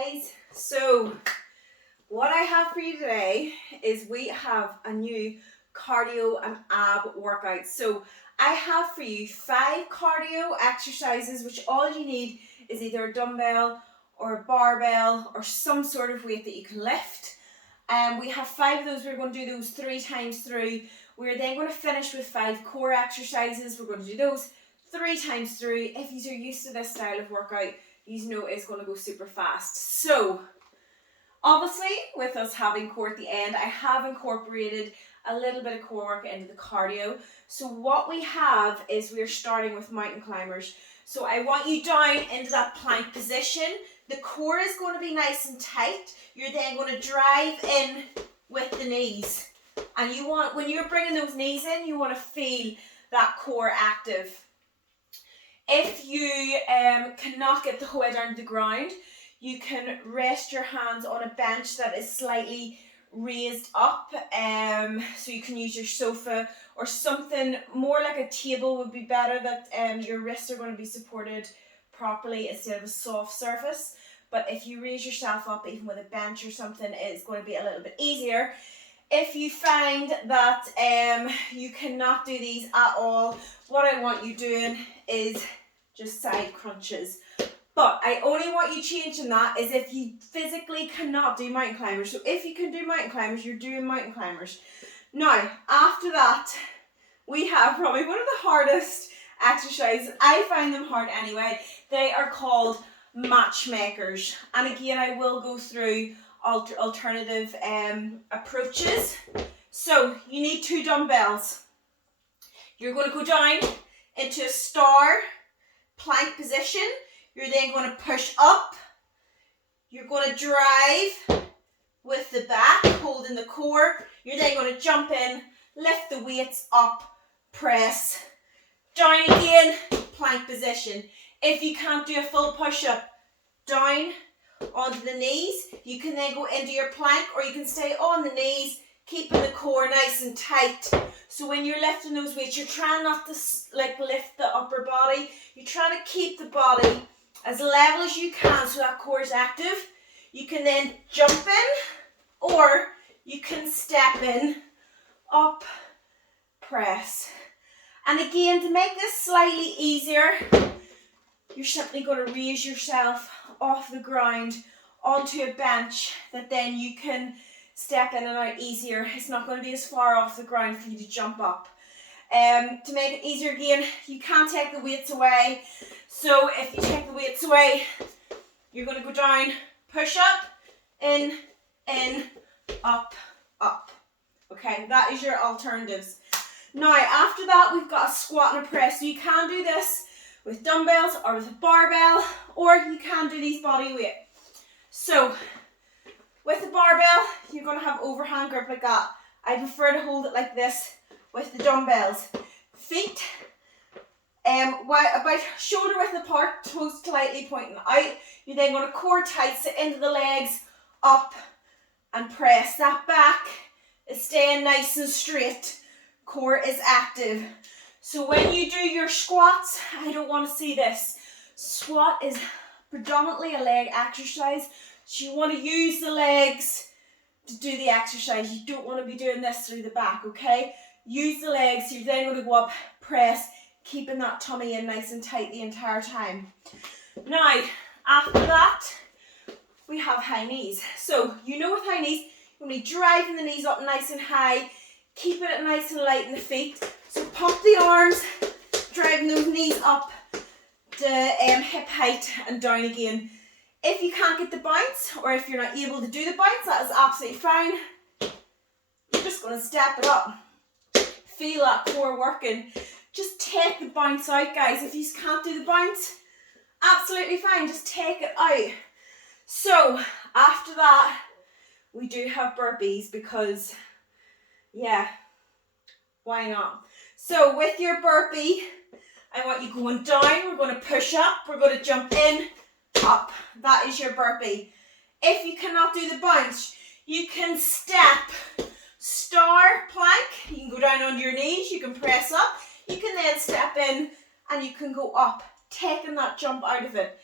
guys. So what I have for you today is we have a new cardio and ab workout. So I have for you 5 cardio exercises, which all you need is either a dumbbell or a barbell or some sort of weight that you can lift. We have 5 of those. We're going to do those 3 times through. We're then going to finish with 5 core exercises. We're going to do those 3 times through. If you are used to this style of workout, you know it's going to go super fast. So obviously with us having core at the end, I have incorporated a little bit of core work into the cardio. So what we have is we're starting with mountain climbers. So I want you down into that plank position. The core is going to be nice and tight. You're then going to drive in with the knees. And you want, when you're bringing those knees in, you want to feel that core active. If you cannot get the whole way down to the ground, you can rest your hands on a bench that is slightly raised up. So you can use your sofa or something more like a table would be better, that your wrists are going to be supported properly instead of a soft surface. But if you raise yourself up even with a bench or something, it's going to be a little bit easier. If you find that you cannot do these at all, what I want you doing is just side crunches. But I only want you changing that is if you physically cannot do mountain climbers. So if you can do mountain climbers, you're doing mountain climbers. Now, after that, we have probably one of the hardest exercises. I find them hard anyway. They are called matchmakers. And again, I will go through alternative approaches. So you need 2 dumbbells. You're going to go down into a star plank position. You're then going to push up. You're going to drive with the back, holding the core. You're then going to jump in, lift the weights up, press, down again, plank position. If you can't do a full push-up, down onto the knees. You can then go into your plank, or you can stay on the knees, keeping the core nice and tight. So when you're lifting those weights, you're trying not to lift the upper body. You're trying to keep the body as level as you can so that core is active. You can then jump in, or you can step in, up, press. And again, to make this slightly easier, you're simply going to raise yourself off the ground onto a bench that then you can step in and out easier. It's not going to be as far off the ground for you to jump up. To make it easier again, you can't take the weights away. So if you take the weights away, you're going to go down, push up, in, up, up. Okay, that is your alternatives. Now after that, we've got a squat and a press. So you can do this with dumbbells or with a barbell, or you can do these body weight. So with the barbell, you're going to have overhand grip like that. I prefer to hold it like this with the dumbbells. Feet about shoulder width apart, toes slightly pointing out. You're then going to core tight, sit into the legs, up and press. That back is staying nice and straight. Core is active. So when you do your squats, I don't want to see this. Squat is predominantly a leg exercise. So you want to use the legs to do the exercise. You don't want to be doing this through the back, okay? Use the legs. You're then going to go up, press, keeping that tummy in nice and tight the entire time. Now, after that, we have high knees. So you know with high knees, you're going to be driving the knees up nice and high, keeping it nice and light in the feet. So pop the arms, driving those knees up to hip height and down again. If you can't get the bounce, or if you're not able to do the bounce, that is absolutely fine. You're just going to step it up. Feel that core working. Just take the bounce out, guys. If you can't do the bounce, absolutely fine. Just take it out. So after that, we do have burpees because, yeah, why not? So with your burpee, I want you going down. We're going to push up. We're going to jump in, up. That is your burpee. If you cannot do the bounce, you can step, star plank. You can go down onto your knees. You can press up. You can then step in and you can go up, taking that jump out of it.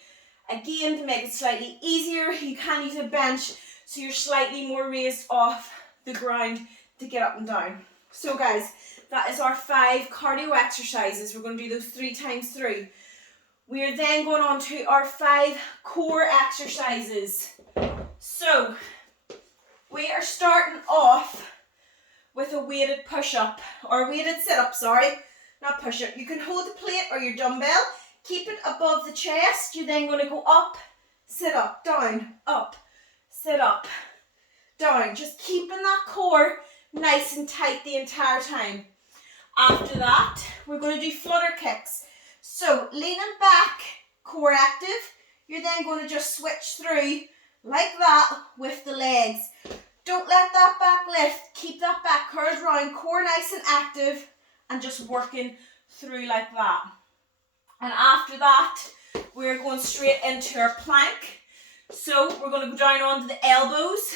Again, to make it slightly easier, you can use a bench so you're slightly more raised off the ground to get up and down. So guys, that is our 5 cardio exercises. We're going to do those 3 times through. We are then going on to our 5 core exercises. So we are starting off with a weighted push-up, or weighted sit-up, sorry, not push-up. You can hold the plate or your dumbbell, keep it above the chest. You're then going to go up, sit up, down, up, sit up, down. Just keeping that core nice and tight the entire time. After that, we're going to do flutter kicks. So leaning back, core active. You're then going to just switch through like that with the legs. Don't let that back lift. Keep that back curled round, core nice and active, and just working through like that. And after that, we're going straight into our plank. So we're going to go down onto the elbows.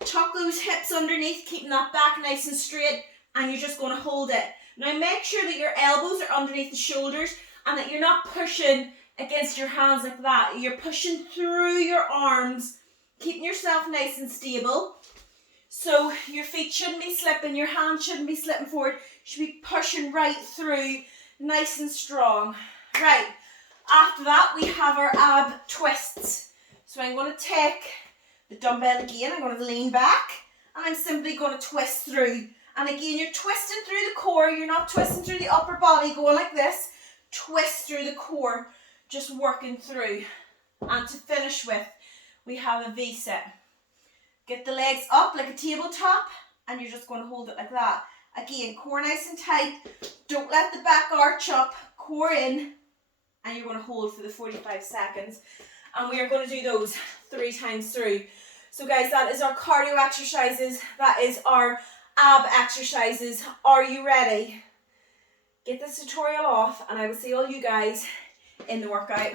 Tuck those hips underneath, keeping that back nice and straight, and you're just going to hold it. Now make sure that your elbows are underneath the shoulders and that you're not pushing against your hands like that. You're pushing through your arms, keeping yourself nice and stable. So your feet shouldn't be slipping, your hands shouldn't be slipping forward. You should be pushing right through, nice and strong. Right, after that we have our ab twists. So I'm going to take the dumbbell again, I'm going to lean back, and I'm simply going to twist through. And again, you're twisting through the core, you're not twisting through the upper body, going like this. Twist through the core, just working through. And to finish with, we have a V-sit. Get the legs up like a tabletop, and you're just going to hold it like that. Again, core nice and tight. Don't let the back arch up, core in, and you're going to hold for the 45 seconds. And we are going to do those 3 times through. So guys, that is our cardio exercises. That is our ab exercises. Are you ready? Get this tutorial off, and I will see all you guys in the workout.